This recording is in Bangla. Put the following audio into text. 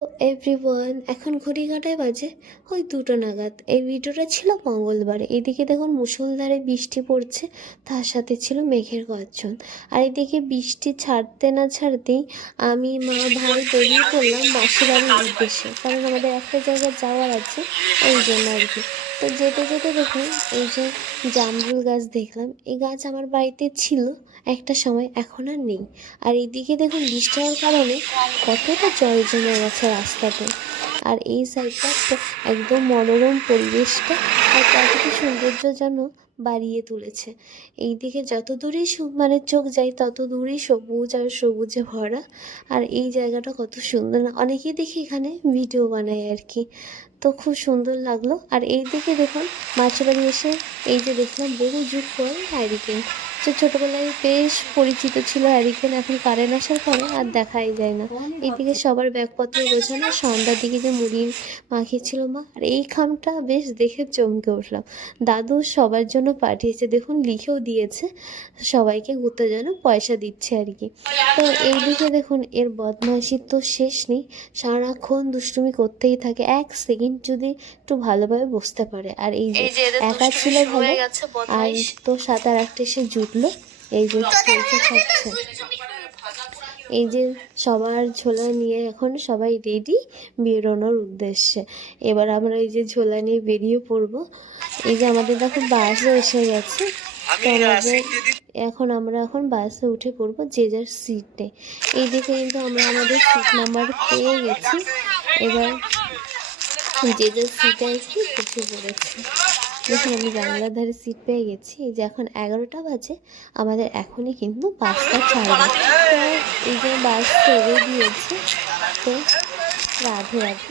এভরিওয়ান, এখন ঘড়ি কাঁটায় বাজে ওই 2টো নাগাদ। এই ভিডিওটা ছিল মঙ্গলবার। এদিকে দেখুন মুষলধারে বৃষ্টি পড়ছে, তার সাথে ছিল মেঘের গর্জন। আর এদিকে বৃষ্টি ছাড়তে না ছাড়তেই আমি, মা, ভাই বেরিয়ে পড়লাম মাসির বাড়ির উদ্দেশ্যে, কারণ আমাদের একটা জায়গায় যাওয়ার আছে, ওই জন্য আর কি। তো যেতে যেতে দেখুন এই যে জামরুল গাছ দেখলাম। এই গাছ আমার বাড়িতে ছিল একটা সময়, এখন আর নেই। আর এইদিকে দেখুন বৃষ্টি হওয়ার কারণে কতটা জল জমে গেছে রাস্তাতে। আর এই সাইডটা তো একদম মনোরম পরিবেশটা আর প্রাকৃতিক সৌন্দর্য যেন বাড়িয়ে তুলেছে। এই দিকে যত দূরেই মানে চোখ যায় তত দূরেই সবুজ আর সবুজে ভরা। আর এই জায়গাটা কত সুন্দর না, অনেকেই দেখি এখানে ভিডিও বানায় আর কি। তো খুব সুন্দর লাগলো। আর এই দিকে দেখুন মাছের বাড়ি এসে এই যে দেখলাম বহু যুগ পর হ্যারিকেন, যে ছোটোবেলায় বেশ পরিচিত ছিল হ্যারিকেন, এখন কারেন্ট আসার পরে আর দেখাই যায় না। এইদিকে সবার ব্যাগপত্র গোছানো, সন্ধ্যার দিকে যে মুড়ি মাখিয়েছিল মা, আর এই খামটা বেশ দেখে চমকে উঠলাম। দাদু সবার জন্য পাঠিয়েছে, দেখুন লিখেও দিয়েছে সবাইকে ঘুরতে যেন পয়সা দিচ্ছে আর কি। তো এইদিকে দেখুন এর বদমাইশির তো শেষ নেই, সারাক্ষণ দুষ্টুমি করতেই থাকে, এক সেকেন্ড যদি একটু ভালোভাবে বসতে পারে। আর এই যে একা ছিল ভালো, আর তো 7 আর 8 এসে জুটলো, এই যে খেলছে খাচ্ছে। এই যে সবার ঝোলা নিয়ে এখন সবাই রেডি বেরোনোর উদ্দেশ্যে। এবার আমরা এই যে ঝোলা নিয়ে বেরিয়ে পড়বো। এই যে আমাদের দেখো বাসও এসে গেছে, তো আমরা এখন বাসে উঠে পড়বো যে যার সিটে। এই দিকে কিন্তু আমরা আমাদের সিট নাম্বার পেয়ে গেছি। এবার যে যার সিটে এসে বসে পড়েছি। দেখুন আমি জানলার ধারে সিট পেয়ে গেছি। এই যে এখন 11টা বাজে, আমাদের এখনই কিন্তু বাসটা ছাড়বে। তো এই যে বাস ছেড়ে দিয়েছে, তো রাধে রাধে।